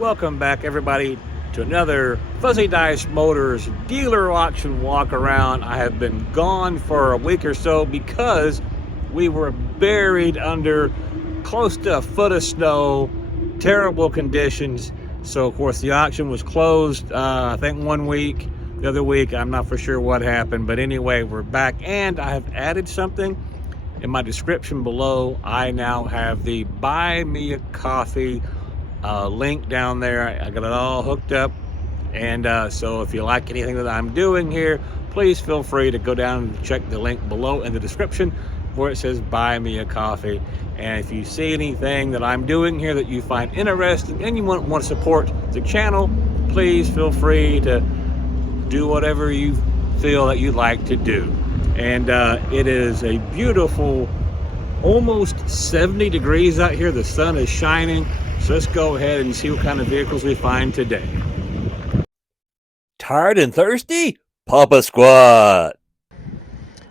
Welcome back, everybody, to another Fuzzy Dice Motors dealer auction walk around. I have been gone for a week or so because we were buried under close to a foot of snow, terrible conditions. So, of course, the auction was closed, I think 1 week. The other week, I'm not for sure what happened. But anyway, we're back, and I have added something in my description below. I now have the Buy Me a Coffee link down there. I got it all hooked up, and so if you like anything that I'm doing here, please feel free to go down and check the link below in the description where it says Buy Me a Coffee. And if you see anything that I'm doing here that you find interesting and you want to support the channel, please feel free to do whatever you feel that you'd like to do. And it is a beautiful, almost 70 degrees out here. The sun is shining. So let's go ahead and see what kind of vehicles we find today. Tired and thirsty? Pop a squat.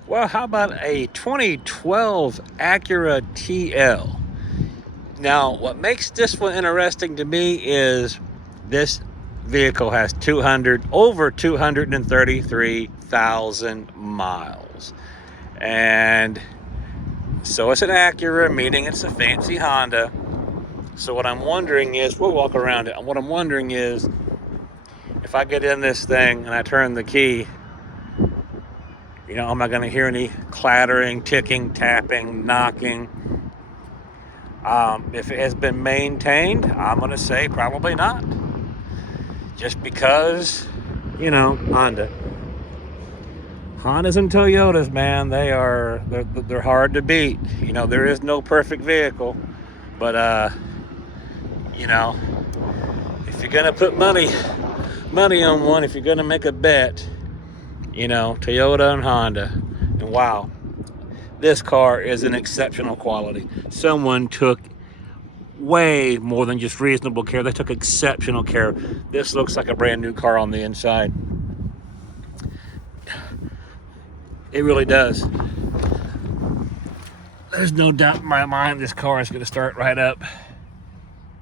Well, how about a 2012 Acura TL? Now, what makes this one interesting to me is this vehicle has over 233,000 miles. And so it's an Acura, meaning it's a fancy Honda. So what I'm wondering is, we'll walk around it. What I'm wondering is, if I get in this thing and I turn the key, you know, am I going to hear any clattering, ticking, tapping, knocking? If it has been maintained, I'm going to say probably not. Just because, you know, Hondas and Toyotas, man, they're hard to beat. You know, there is no perfect vehicle, but you know, if you're gonna put money on one, if you're gonna make a bet, you know, Toyota and Honda. And wow, this car is an exceptional quality. Someone took way more than just reasonable care. They took exceptional care. This looks like a brand new car on the inside. It really does. There's no doubt in my mind this car is going to start right up.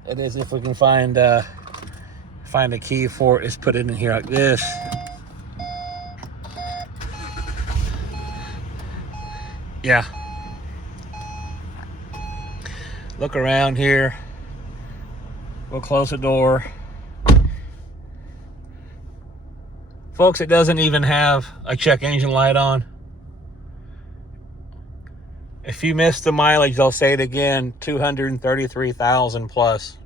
It is, if we can find a key for it. Let's put it in here like this. Yeah. Look around here. We'll close the door. Folks, it doesn't even have a check engine light on. If you missed the mileage, I'll say it again, 233,000 plus.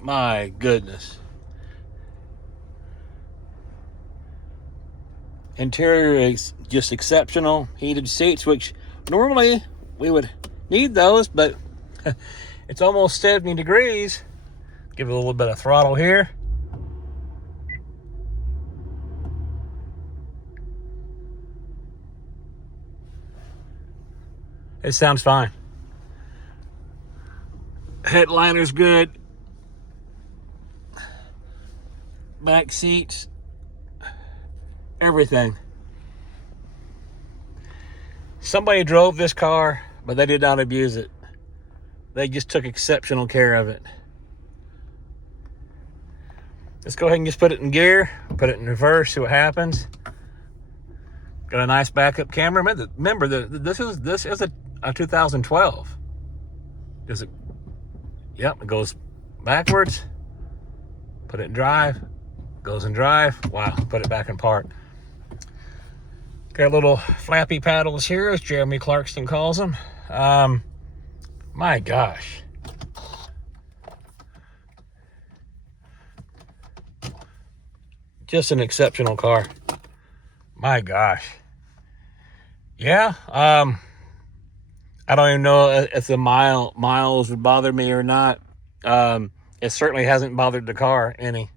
My goodness. Interior is just exceptional. Heated seats, which normally we would need those, but it's almost 70 degrees. Give it a little bit of throttle here. It sounds fine. Headliner's good. Back seats. Everything. Somebody drove this car, but they did not abuse it. They just took exceptional care of it. Let's go ahead and just put it in gear, put it in reverse, see what happens. Got a nice backup camera. Remember, this is a 2012. Does it? Yep, it goes backwards. Put it in drive. Goes in drive. Wow, put it back in park. Got little flappy paddles here, as Jeremy Clarkson calls them. My gosh. Just an exceptional car. My gosh. Yeah, I don't even know if the miles would bother me or not. It certainly hasn't bothered the car any.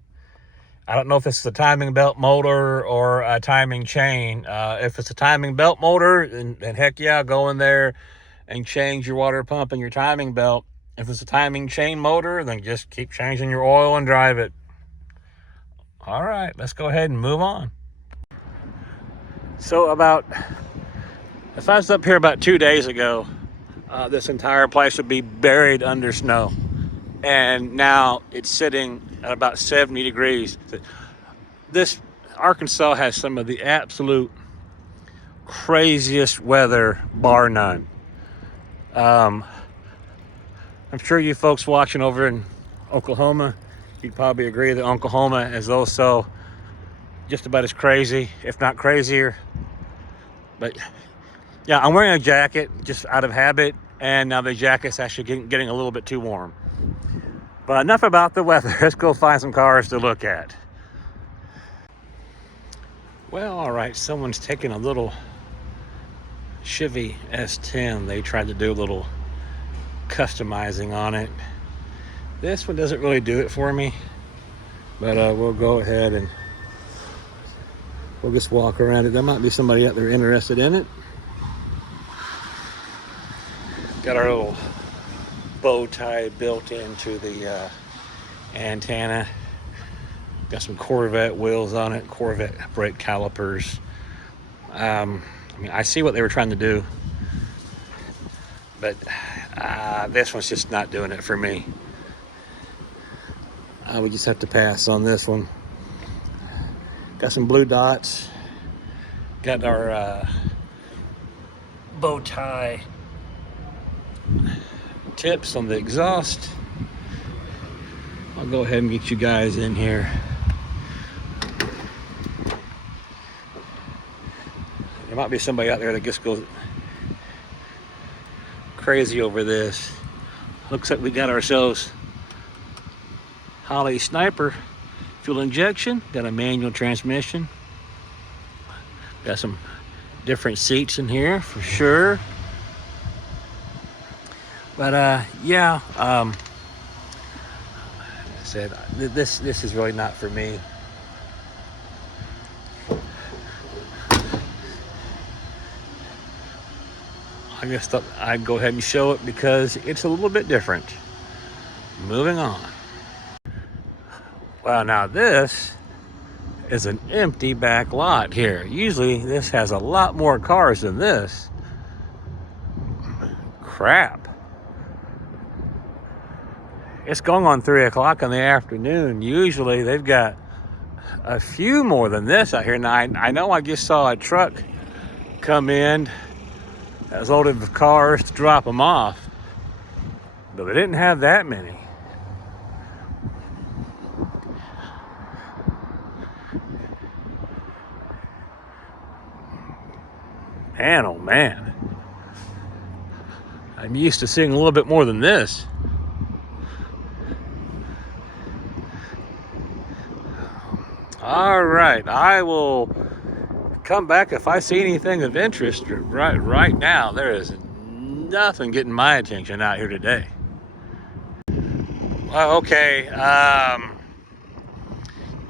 I don't know if this is a timing belt motor or a timing chain. If it's a timing belt motor, then heck yeah, go in there and change your water pump and your timing belt. If it's a timing chain motor, then just keep changing your oil and drive it. All right, let's go ahead and move on. So if I was up here about 2 days ago, this entire place would be buried under snow. And now it's sitting at about 70 degrees. This Arkansas has some of the absolute craziest weather, bar none. I'm sure you folks watching over in Oklahoma, you'd probably agree that Oklahoma is also just about as crazy, if not crazier. But yeah, I'm wearing a jacket just out of habit, and now the jacket's actually getting a little bit too warm. But enough about the weather. Let's go find some cars to look at. Well, all right, someone's taking a little Chevy S10. They tried to do a little customizing on it. This one doesn't really do it for me, but we'll go ahead and we'll just walk around it. There might be somebody out there interested in it. Got our little bow tie built into the antenna. Got some Corvette wheels on it, Corvette brake calipers. I mean, I see what they were trying to do, but this one's just not doing it for me. We just have to pass on this one. Got some blue dots. Got our bow tie tips on the exhaust. I'll go ahead and get you guys in here. There might be somebody out there that just goes crazy over this. Looks like we got ourselves Holly Sniper fuel injection. Got a manual transmission. Got some different seats in here for sure. But yeah, I said this is really not for me. I just thought I'd go ahead and show it because it's a little bit different. Moving on. Well, now this is an empty back lot here. Usually this has a lot more cars than this. Crap. It's going on 3 o'clock in the afternoon. Usually they've got a few more than this out here. Now I know I just saw a truck come in that was loaded with cars to drop them off, but they didn't have that many. Man, oh man. I'm used to seeing a little bit more than this. All right, I will come back if I see anything of interest. Right now, there is nothing getting my attention out here today. Well, okay,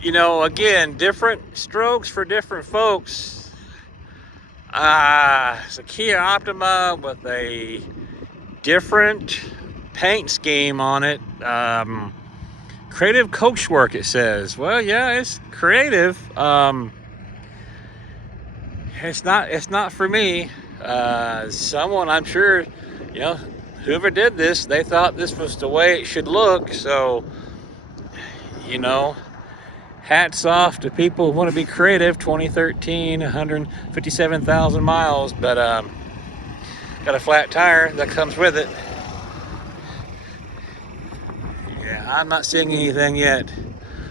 you know, again, different strokes for different folks. It's a Kia Optima with a different paint scheme on it. Creative coachwork, it says. Well, yeah, it's creative. It's not for me. Someone, I'm sure, you know, whoever did this, they thought this was the way it should look. So, you know, hats off to people who want to be creative. 2013, 157,000 miles, but got a flat tire that comes with it. Yeah, I'm not seeing anything yet.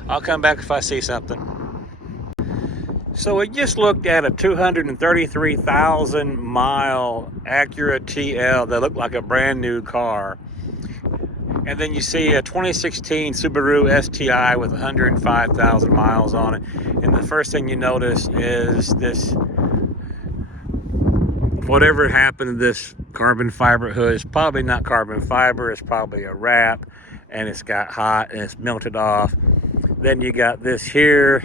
I'll come back if I see something. So we just looked at a 233,000 mile Acura TL that looked like a brand new car. And then you see a 2016 Subaru STI with 105,000 miles on it. And the first thing you notice is this, whatever happened to this carbon fiber hood, it's probably not carbon fiber, it's probably a wrap, and it's got hot and it's melted off. Then you got this here.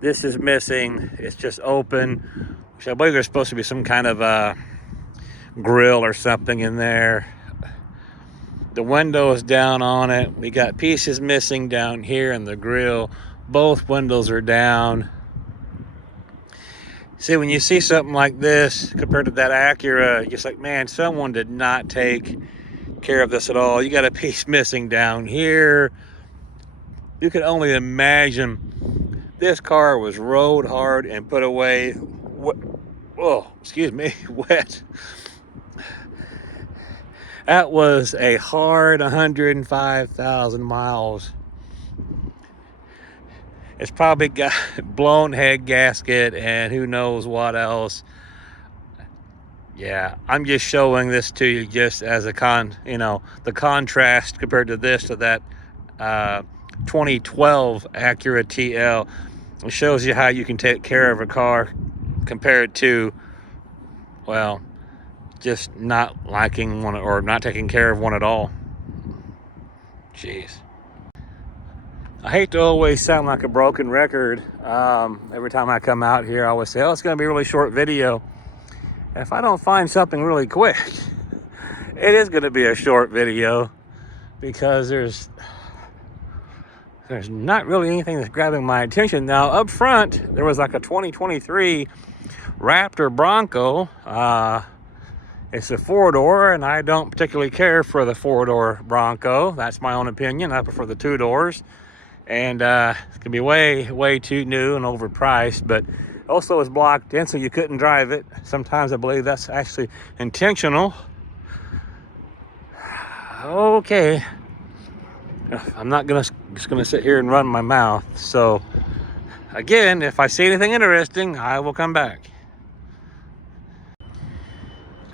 This is missing. It's just open. Which I believe there's supposed to be some kind of a grill or something in there. The window is down on it. We got pieces missing down here in the grill. Both windows are down. See, when you see something like this compared to that Acura, you're just like, man, someone did not take care of this at all. You got a piece missing down here. You can only imagine this car was rode hard and put away. Oh, excuse me, wet. That was a hard 105,000 miles. It's probably got blown head gasket and who knows what else. Yeah, I'm just showing this to you just as a the contrast compared to this, to that 2012 Acura TL. It shows you how you can take care of a car compared to, well, just not liking one or not taking care of one at all. Jeez. I hate to always sound like a broken record. Every time I come out here, I always say, oh, it's going to be a really short video. If I don't find something really quick, it is going to be a short video, because there's not really anything that's grabbing my attention. Now, up front, there was like a 2023 Raptor Bronco. It's a four-door, and I don't particularly care for the four-door Bronco. That's my own opinion. I prefer the two doors. And it's gonna be way too new and overpriced, but also it's blocked in, so you couldn't drive it. Sometimes I believe that's actually intentional. Okay, I'm not just gonna sit here and run my mouth. So again, if I see anything interesting, I will come back.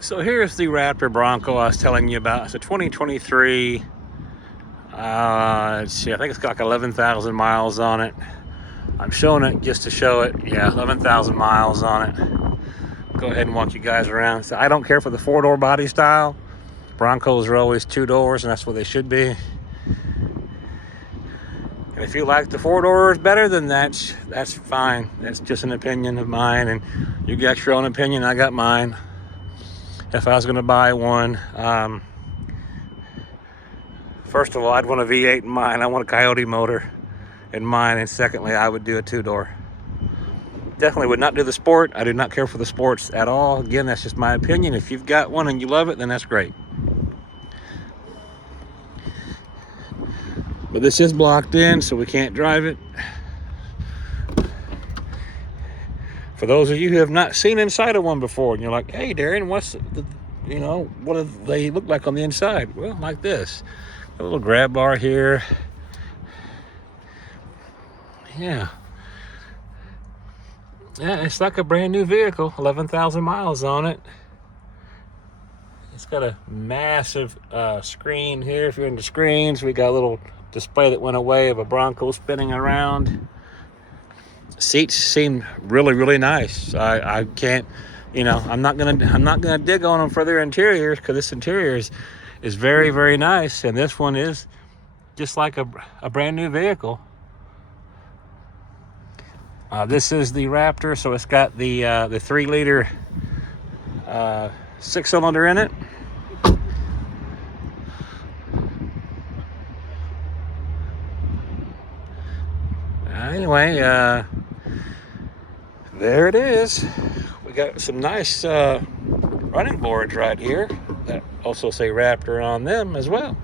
So here's the Raptor Bronco I was telling you about. It's a 2023. Let's see, I think it's got like 11,000 miles on it. I'm showing it just to show it. Yeah, 11,000 miles on it. Go ahead and walk you guys around. So I don't care for the four-door body style. Broncos are always two doors, and that's what they should be. And if you like the four doors better, then that's fine. That's just an opinion of mine, and you got your own opinion. I got mine. If I was going to buy one, first of all, I'd want a V8 in mine. I want a Coyote motor in mine. And secondly, I would do a two-door. Definitely would not do the Sport. I do not care for the Sports at all. Again, that's just my opinion. If you've got one and you love it, then that's great. But this is blocked in, so we can't drive it. For those of you who have not seen inside of one before, and you're like, hey, Darren, what do they look like on the inside? Well, like this. A little grab bar here. Yeah, it's like a brand new vehicle. 11,000 miles on it. It's got a massive screen here. If you're into screens, we got a little display that went away of a Bronco spinning around. Seats seem really nice. I can't, I'm not gonna dig on them for their interiors, because this interior is very nice, and this one is just like a brand new vehicle. This is the Raptor, so it's got the 3-liter 6-cylinder in it. Anyway, there it is. We got some nice running boards right here that also say Raptor on them as well.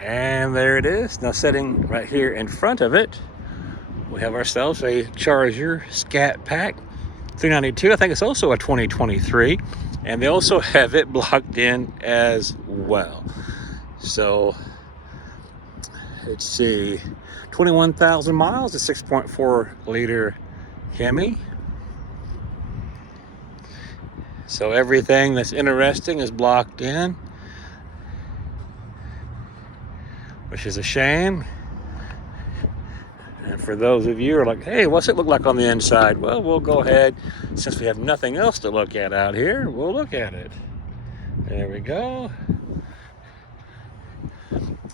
And there it is. Now, sitting right here in front of it, we have ourselves a Charger Scat Pack 392. I think it's also a 2023, and they also have it blocked in as well. So let's see, 21,000 miles, a 6.4 liter Hemi. So everything that's interesting is blocked in, which is a shame. And for those of you who are like, hey, what's it look like on the inside? Well, we'll go ahead, since we have nothing else to look at out here, we'll look at it. There we go.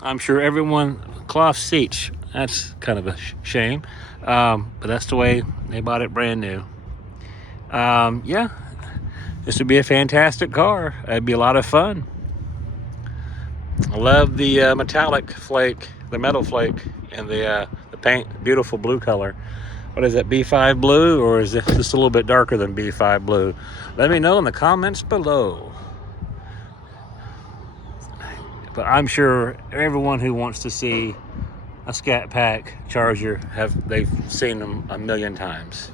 I'm sure everyone cloth seats. That's kind of a shame, but that's the way they bought it brand new. Yeah, this would be a fantastic car. It'd be a lot of fun. I love the metallic flake, the metal flake, and the paint, beautiful blue color. What is that, B5 blue, or is it just a little bit darker than B5 blue? Let me know in the comments below. But I'm sure everyone who wants to see a Scat Pack Charger, they've seen them a million times.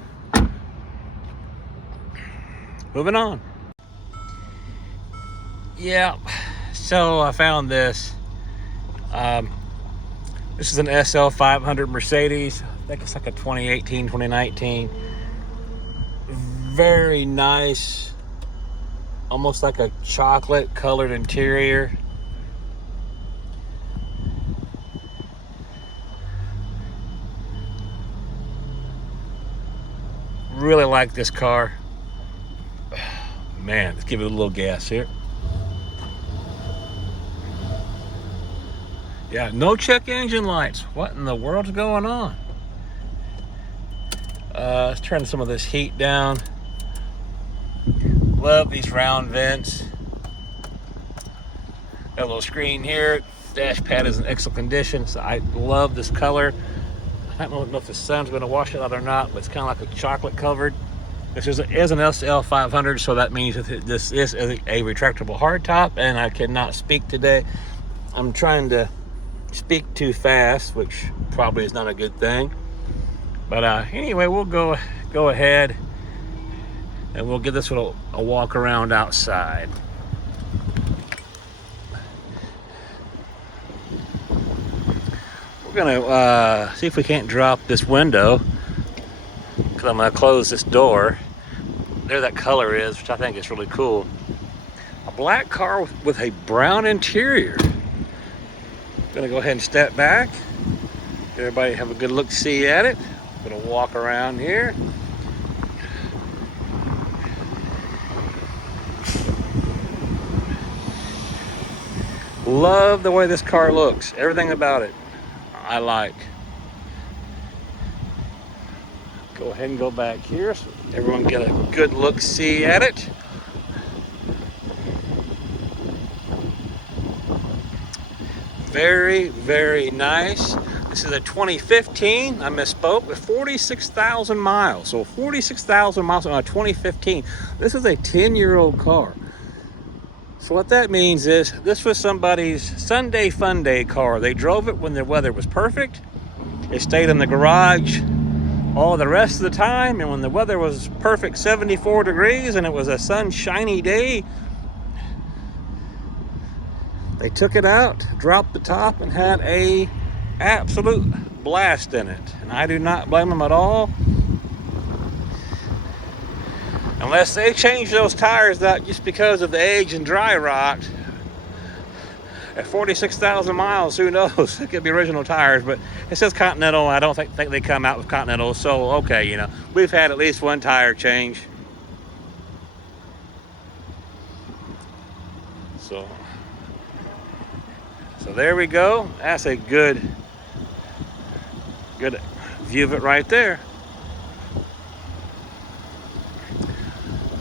Moving on. Yeah, so I found this. This is an SL500 Mercedes. I think it's like a 2018, 2019. Very nice, almost like a chocolate colored interior. Really like this car. Man, let's give it a little gas here. Yeah, no check engine lights. What in the world's going on? Let's turn some of this heat down. Love these round vents. Got a little screen here. Dash pad is in excellent condition, so I love this color. I don't know if the sun's going to wash it out or not, but it's kind of like a chocolate covered. This is an SL500, so that means that this is a retractable hardtop, and I cannot speak today. I'm trying to speak too fast, which probably is not a good thing. But anyway, we'll go ahead and we'll give this one a walk around outside. We're gonna see if we can't drop this window, because I'm gonna close this door. There that color is, which I think is really cool. A black car with a brown interior. Gonna go ahead and step back. Everybody have a good look see at it. Gonna walk around here. Love the way this car looks. Everything about it I like. Go ahead and go back here so everyone get a good look see at it. Very, very nice. This is a 2015, I misspoke, with 46,000 miles. So 46,000 miles on a 2015. This is a 10-year-old car. So what that means is this was somebody's Sunday fun day car. They drove it when the weather was perfect. It stayed in the garage all the rest of the time, and when the weather was perfect, 74 degrees, and it was a sunshiny day, they took it out, dropped the top, and had a absolute blast in it. And I do not blame them at all. Unless they change those tires out just because of the age and dry rot. At 46,000 miles, who knows? It could be original tires, but it says Continental. I don't think they come out with Continental, so okay, you know, we've had at least one tire change. So there we go. That's a good view of it right there.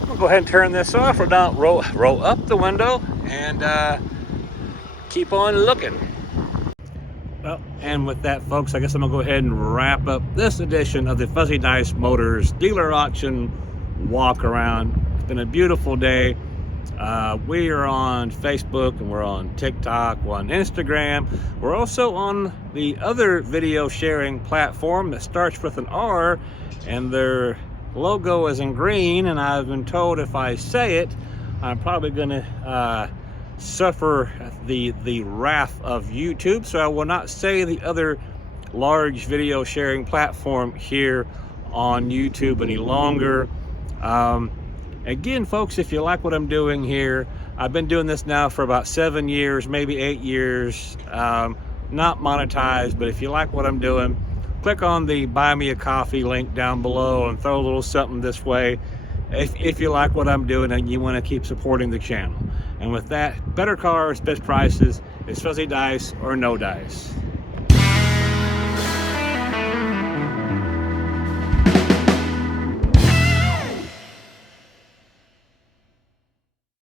I'm gonna go ahead and turn this off, or not roll up the window and keep on looking. Well, and with that, folks, I guess I'm gonna go ahead and wrap up this edition of the Fuzzy Dice Motors dealer auction walk around. It's been a beautiful day. We are on Facebook, and we're on TikTok, we're on Instagram. We're also on the other video sharing platform that starts with an R, and their logo is in green, and I've been told if I say it, I'm probably gonna suffer the wrath of YouTube, so I will not say the other large video sharing platform here on YouTube any longer. Again, folks, if you like what I'm doing here, I've been doing this now for about 7 years, maybe 8 years, not monetized, but if you like what I'm doing, click on the Buy Me a Coffee link down below and throw a little something this way if you like what I'm doing and you want to keep supporting the channel. And with that, better cars, best prices, it's Fuzzy Dice or no dice.